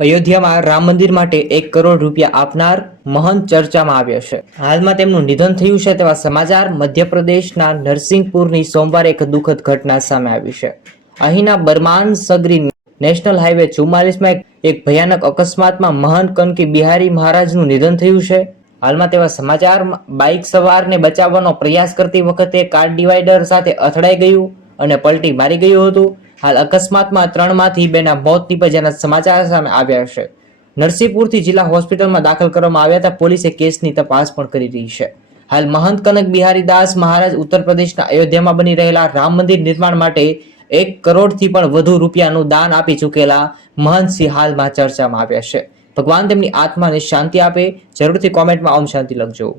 અયોધ્યામાં રામ મંદિર માટે 1 કરોડ રૂપિયા આપનાર મહંત ચર્ચામાં આવ્યો છે। હાલમાં તેમનું નિધન થયું છે તેવા સમાચાર મધ્યપ્રદેશના નરસિંહપુરની સોમવારે એક દુઃખદ ઘટના સામે આવી છે। અહીંના બરમાન સગરી નેશનલ હાઈવે 44માં એક ભયાનક અકસ્માતમાં મહંત કનકી બિહારી મહારાજનું નિધન થયું છે। હાલમાં તેવા સમાચાર બાઇક સવારને બચાવવાનો પ્રયાસ કરતી વખતે કાર ડિવાઈડર સાથે અથડાઈ ગયું અને પલટી મારી ગયું હતું। હાલ અકસ્માતમાં 3માંથી 2ના મોત નીપજ્યાના સમાચાર સામે આવ્યા છે। નરસિંહપુરથી જિલ્લા હોસ્પિટલમાં દાખલ કરવામાં આવ્યા હતા। પોલીસે કેસની તપાસ પણ કરી રહી છે। હાલ મહંત કનક બિહારી દાસ મહારાજ ઉત્તર પ્રદેશના અયોધ્યામાં બની રહેલા રામ મંદિર નિર્માણ માટે 1 કરોડથી પણ વધુ રૂપિયાનું દાન આપી ચૂકેલા મહંતસિંહ હાલમાં ચર્ચામાં આવ્યા છે। ભગવાન તેમની આત્માને શાંતિ આપે। જરૂરથી કોમેન્ટમાં ઓમ શાંતિ લખજો।